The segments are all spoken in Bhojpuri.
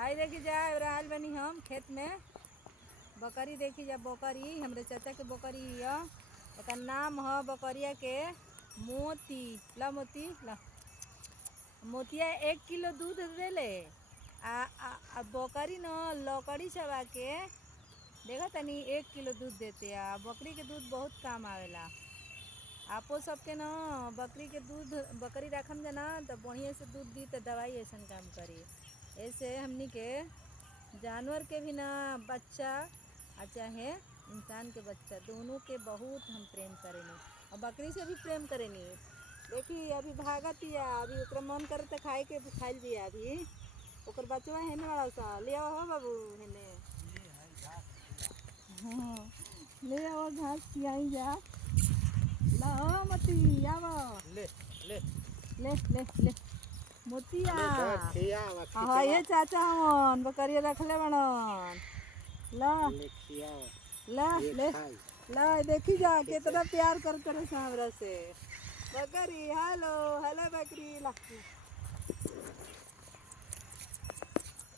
हाय देखी जा रहल बनी हम खेत में बकरी देखी जा। बकरी हमरे चाचा के बकरी है। एकर नाम है बकरिया के मोती। ला मोती ला। मोतिया 1 किलो दूध देले। आ बकरी न लकड़ी चबा के देखा तनी 1 किलो दूध देते। आ बकरी के दूध बहुत काम आवेला। आपो सबके न बकरी के दूध बकरी रखम जना तो बढ़िया से दूध दी तो दवाई ऐसा काम करी। ऐसे हमनी के जानवर के भी ना बच्चा आ चाहे इंसान के बच्चा दोनों के बहुत हम प्रेम करेनी और बकरी से भी प्रेम करेनी। देखी अभी भागत या अभी ओकरा मन करते खाए के खाइल दिया। अभी ओकर बचवा हेने वाला सा ले आओ हो बाबू हेने। हाँ ले आओ घास खियाई जा। ला हो मती आवो ले ले ले ले ले मोतिया। खियावा हाँ ये चाचा हमन बकरिया रखले बनन। ला ला ले ला देखी जा कितना प्यार करे से हमरा से बकरी। हेलो हेलो बकरी ला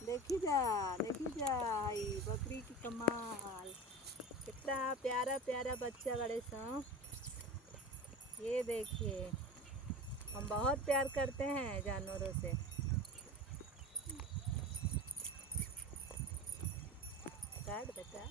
देखी जा आई बकरी की कमाल। कितना प्यारा प्यारा बच्चा बड़े सा। ये देखिए हम बहुत प्यार करते हैं जानवरों से। काट बेटा।